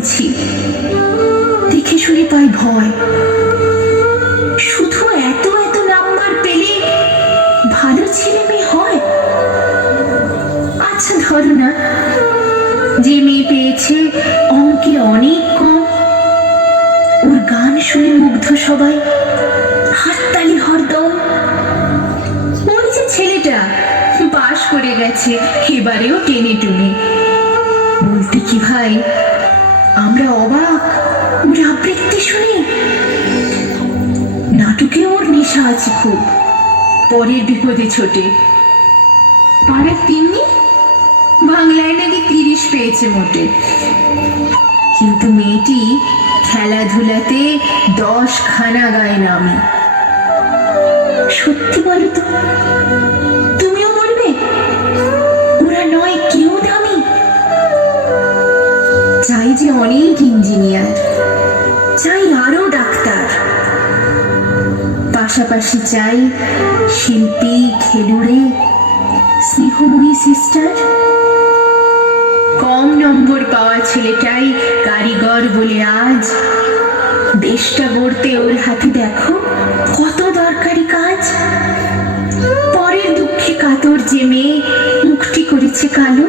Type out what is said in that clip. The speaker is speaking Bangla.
বলছি, দেখে শুনে পাই ভয়। শুধু এত এত নাম্বার পেলে ভালো ছেলে মেয়ে হয়? আচ্ছা ধরো না, যে মেয়ে পেয়েছে অঙ্কে অনেক কম। ওর গান শুনে মুগ্ধ সবাই, হাততালি হরদম ওই যে ছেলেটা পাশ করে গেছে, এবারেও টেনে টুনে। বলতে কি ভাই আমরা অবাক। ওর আবৃত্তি শুনি। নাটকে ওর নেশা আছে খুব। পরের বিপদে ছোটে। পাড়ার তিন্নি? বাংলায় নাকি তিরিশ পেয়েছে মোটে। কিন্তু মেয়েটি খেলাধুলাতে দশ খানা গায়ে নামে। সত্যি বলো তো? ইঞ্জিনিয়ার। চাই আরও ডাক্তার। পাশাপাশি চাই শিল্পী, খেলুড়ে স্নেহময়ী সিস্টার। কম নম্বর পাওয়া ছেলেটাই কারিগর বলে আজ। দেশটা গড়তে ওর হাতে দেখো কত দরকারি কাজ। পরের দুঃখে কাতর যে মেয়ে মুখটি করেছে কালো।